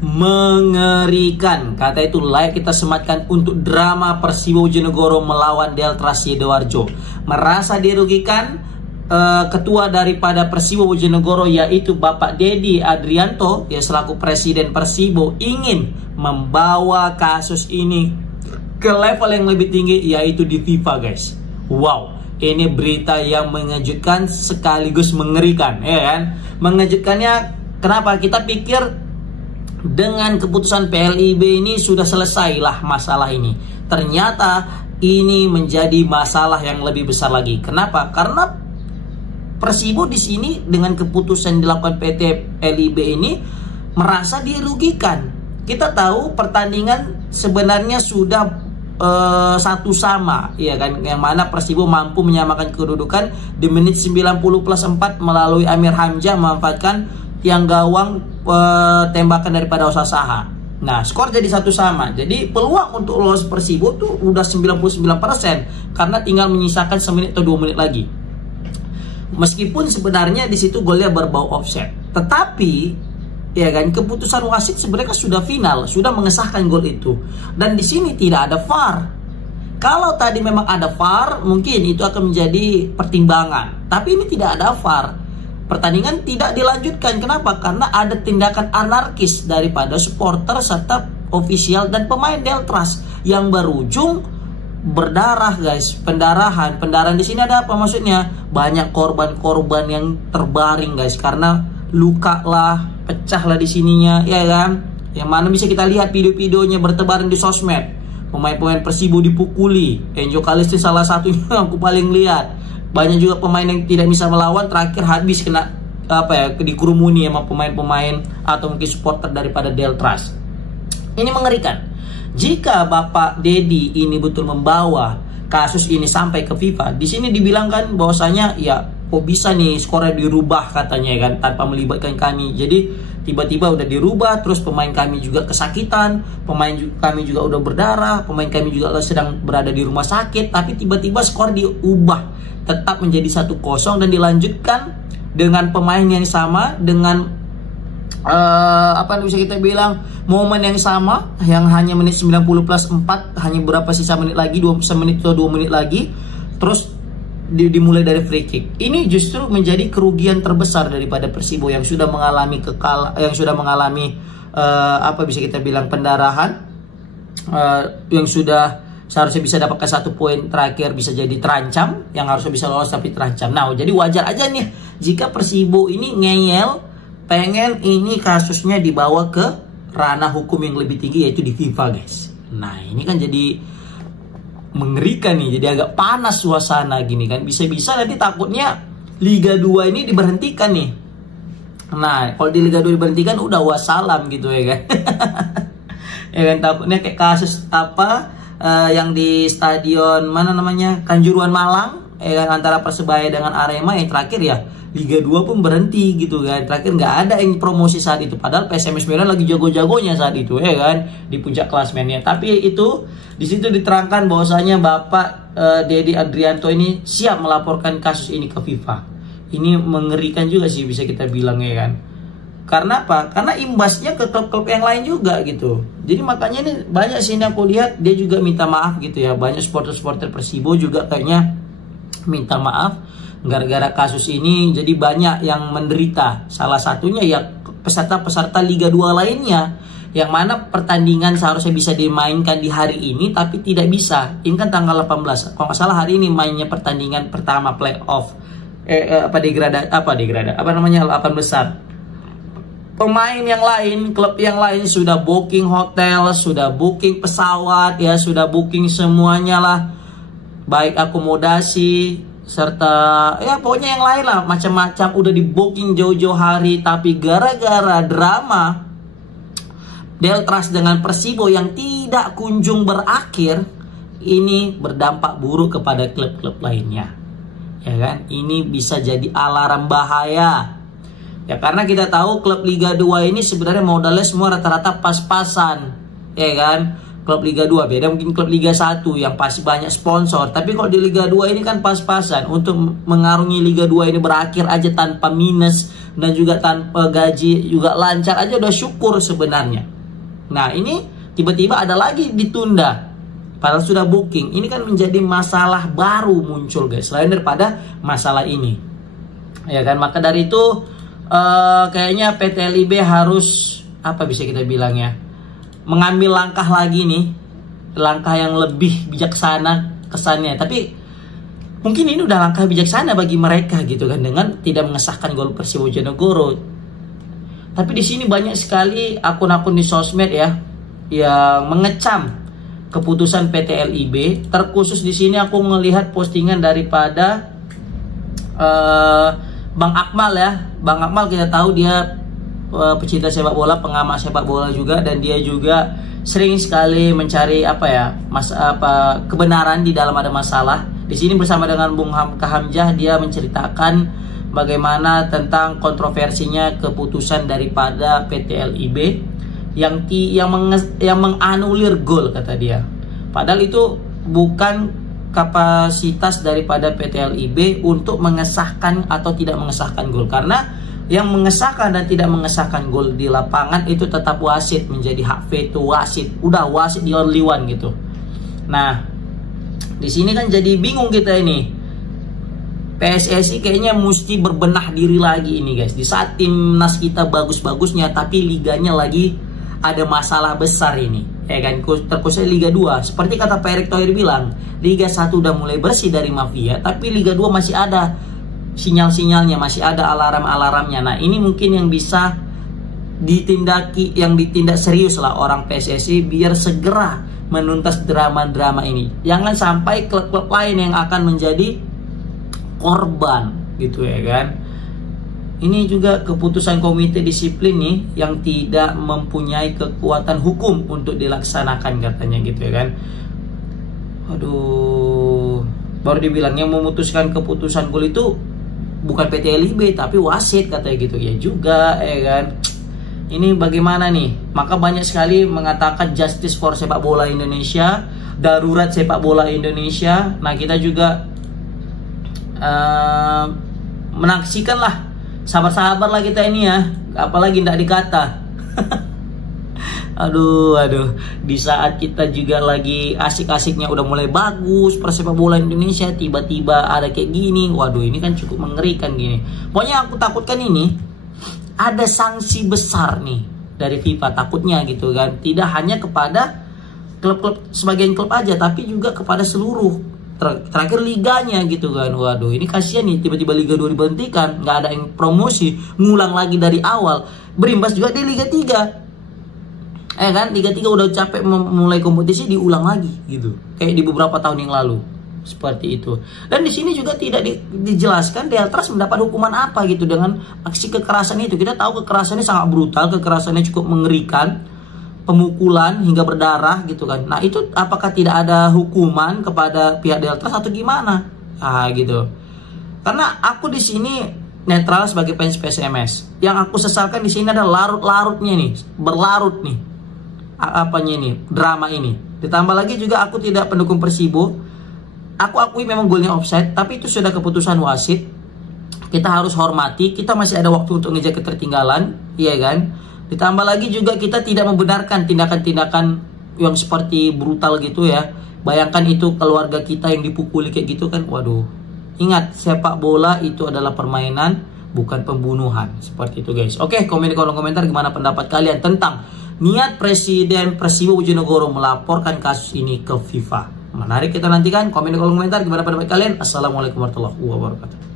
mengerikan. Kata itu layak kita sematkan untuk drama Persibo Bojonegoro melawan Deltras Sidoarjo. Merasa dirugikan, ketua daripada Persibo Bojonegoro yaitu Bapak Dedi Adrianto ya selaku presiden Persibo ingin membawa kasus ini ke level yang lebih tinggi yaitu di FIFA, guys. Wow, ini berita yang mengejutkan sekaligus mengerikan, ya kan? Mengejutkannya kenapa? Kita pikir dengan keputusan PLIB ini sudah selesai lah masalah ini. Ternyata ini menjadi masalah yang lebih besar lagi. Kenapa? Karena Persibo di sini dengan keputusan dilakukan PT LIB ini merasa dirugikan. Kita tahu pertandingan sebenarnya sudah satu sama, ya kan? Yang mana Persibo mampu menyamakan kedudukan di menit 90 plus 4 melalui Amir Hamzah memanfaatkan tiang gawang tembakan daripada Osasaha. Nah, skor jadi satu sama. Jadi peluang untuk lolos Persibo tuh udah 99% karena tinggal menyisakan semenit atau 2 menit lagi. Meskipun sebenarnya di situ golnya berbau offset, tetapi ya kan keputusan wasit sebenarnya sudah final, sudah mengesahkan gol itu. Dan di sini tidak ada VAR. Kalau tadi memang ada VAR, mungkin itu akan menjadi pertimbangan. Tapi ini tidak ada VAR. Pertandingan tidak dilanjutkan. Kenapa? Karena ada tindakan anarkis daripada supporter serta ofisial dan pemain Deltras yang berujung berdarah, guys. Pendarahan di sini ada apa maksudnya? Banyak korban-korban yang terbaring, guys, karena luka lah, pecah lah di sininya, ya kan? Yang mana bisa kita lihat video-videonya bertebaran di sosmed. Pemain-pemain Persibo dipukuli. Enzo Kalistin salah satunya yang aku paling lihat. Banyak juga pemain yang tidak bisa melawan, terakhir habis kena dikerumuni sama pemain-pemain atau mungkin supporter daripada Deltras. Ini mengerikan. Jika Bapak Dedi ini betul membawa kasus ini sampai ke FIFA, di sini dibilangkan bahwasanya ya kok bisa nih skornya dirubah katanya kan tanpa melibatkan kami. Jadi tiba-tiba udah dirubah, terus pemain kami juga kesakitan, pemain kami juga udah berdarah, pemain kami juga sedang berada di rumah sakit, tapi tiba-tiba skor diubah tetap menjadi 1-0 dan dilanjutkan dengan pemain yang sama, dengan apa bisa kita bilang momen yang sama, yang hanya menit 90 plus 4, hanya berapa sisa menit lagi, 2 menit atau 2 menit lagi, terus dimulai dari free kick. Ini justru menjadi kerugian terbesar daripada Persibo yang sudah mengalami apa bisa kita bilang pendarahan, yang sudah seharusnya bisa dapatkan 1 poin terakhir bisa jadi terancam, yang harusnya bisa lolos tapi terancam. Nah, jadi wajar aja nih jika Persibo ini ngeyel pengen ini kasusnya dibawa ke ranah hukum yang lebih tinggi yaitu di FIFA, guys. Nah, ini kan jadi mengerikan nih, jadi agak panas suasana gini kan. Bisa-bisa nanti takutnya Liga 2 ini diberhentikan nih. Nah, kalau di Liga 2 diberhentikan udah wassalam gitu ya kan. Ya kan, takutnya kayak kasus yang di stadion mana namanya Kanjuruhan Malang ya kan, antara Persebaya dengan Arema yang terakhir ya Liga 2 pun berhenti gitu kan. Terakhir nggak ada yang promosi saat itu. Padahal PSMS Medan lagi jago-jagonya saat itu ya kan, di puncak klasmennya. Tapi itu di situ diterangkan bahwasanya Bapak Dedi Adrianto ini siap melaporkan kasus ini ke FIFA. Ini mengerikan juga sih bisa kita bilang ya kan. Karena apa? Karena imbasnya ke klub-klub yang lain juga gitu. Jadi makanya ini banyak sih aku lihat dia juga minta maaf gitu ya. Banyak supporter-supporter Persibo juga kayaknya minta maaf gara-gara kasus ini, jadi banyak yang menderita. Salah satunya ya peserta-peserta Liga 2 lainnya, yang mana pertandingan seharusnya bisa dimainkan di hari ini tapi tidak bisa. Ini kan tanggal 18. Kalau nggak salah hari ini mainnya pertandingan pertama playoff apa namanya 8 besar. Pemain yang lain, klub yang lain sudah booking hotel, sudah booking pesawat ya, sudah booking semuanya lah, baik akomodasi serta ya pokoknya yang lain lah, macam-macam udah di booking jauh-jauh hari. Tapi gara-gara drama Deltras dengan Persibo yang tidak kunjung berakhir, ini berdampak buruk kepada klub-klub lainnya ya kan. Ini bisa jadi alarm bahaya ya, karena kita tahu klub Liga 2 ini sebenarnya modalnya semua rata-rata pas-pasan ya kan. klub Liga 2. Beda mungkin klub Liga 1 yang pasti banyak sponsor. Tapi kalau di Liga 2 ini kan pas-pasan. Untuk mengarungi Liga 2 ini berakhir aja tanpa minus dan juga tanpa gaji juga lancar aja udah syukur sebenarnya. Nah ini tiba-tiba ada lagi ditunda. Padahal sudah booking. Ini kan menjadi masalah baru muncul guys. Selain daripada masalah ini. Ya kan, maka dari itu kayaknya PT LIB harus apa bisa kita bilang ya, mengambil langkah lagi nih, langkah yang lebih bijaksana kesannya. Tapi mungkin ini udah langkah bijaksana bagi mereka gitu kan, dengan tidak mengesahkan gol Persiwo Bojonegoro. Tapi di sini banyak sekali akun-akun di sosmed ya yang mengecam keputusan PT LIB. Terkhusus di sini aku melihat postingan daripada Bang Akmal ya. Bang Akmal kita tahu dia pecinta sepak bola, pengamat sepak bola juga, dan dia juga sering sekali mencari kebenaran di dalam ada masalah. Di sini bersama dengan Bung Hamzah dia menceritakan bagaimana tentang kontroversinya keputusan daripada PT LIB yang menganulir gol kata dia. Padahal itu bukan kapasitas daripada PT LIB untuk mengesahkan atau tidak mengesahkan gol, karena yang mengesahkan dan tidak mengesahkan gol di lapangan itu tetap wasit, menjadi hak veto wasit. Udah wasit di only one gitu. Nah, di sini kan jadi bingung kita ini. PSSI kayaknya mesti berbenah diri lagi ini guys. Di saat timnas kita bagus-bagusnya tapi liganya lagi ada masalah besar ini. Ya kan, terkhususnya Liga 2. Seperti kata Pak Erick Thohir bilang, Liga 1 udah mulai bersih dari mafia, tapi Liga 2 masih ada sinyal-sinyalnya, masih ada alarm-alarmnya. Nah, ini mungkin yang bisa ditindak serius lah orang PSSI biar segera menuntas drama-drama ini. Jangan sampai klub-klub lain yang akan menjadi korban gitu ya kan. Ini juga keputusan komite disiplin nih yang tidak mempunyai kekuatan hukum untuk dilaksanakan katanya gitu ya kan. Aduh, baru dibilang yang memutuskan keputusan gol itu bukan PT LIB tapi wasit katanya gitu ya juga ya kan. Ini bagaimana nih? Maka banyak sekali mengatakan justice for sepak bola Indonesia, darurat sepak bola Indonesia. Nah kita juga menaksikan lah, sabar-sabar lah kita ini ya, apalagi tidak dikata. aduh, di saat kita juga lagi asik-asiknya udah mulai bagus persepak bola Indonesia, tiba-tiba ada kayak gini. Waduh, ini kan cukup mengerikan gini. Pokoknya aku takutkan ini ada sanksi besar nih dari FIFA takutnya gitu kan. Tidak hanya kepada klub-klub, sebagian klub aja, tapi juga kepada seluruh terakhir liganya gitu kan. Waduh, ini kasihan nih, tiba-tiba Liga 2 diberhentikan, nggak ada yang promosi, ngulang lagi dari awal. Berimbas juga di Liga 3 kan, Liga 3 udah capek memulai kompetisi, diulang lagi gitu, kayak di beberapa tahun yang lalu seperti itu. Dan di sini juga tidak dijelaskan Deltras mendapat hukuman apa gitu dengan aksi kekerasan itu. Kita tahu kekerasannya sangat brutal, kekerasannya cukup mengerikan, pemukulan hingga berdarah gitu kan. Nah itu apakah tidak ada hukuman kepada pihak Deltras atau gimana? Gitu. Karena aku di sini netral sebagai fans PSMS. Yang aku sesalkan di sini ada larut-larutnya nih, berlarut nih apanya ini, drama ini. Ditambah lagi juga aku tidak pendukung Persibo. Aku akui memang golnya offside, tapi itu sudah keputusan wasit. Kita harus hormati, kita masih ada waktu untuk ngejar ketertinggalan, iya kan? Ditambah lagi juga kita tidak membenarkan tindakan-tindakan yang seperti brutal gitu ya. Bayangkan itu keluarga kita yang dipukuli kayak gitu kan. Waduh. Ingat, sepak bola itu adalah permainan, bukan pembunuhan. Seperti itu guys. Oke, komen di kolom komentar gimana pendapat kalian tentang niat Presiden Persiwo Bojonegoro melaporkan kasus ini ke FIFA. Menarik kita nantikan. Komen di kolom komentar gimana pendapat kalian. Assalamualaikum warahmatullahi wabarakatuh.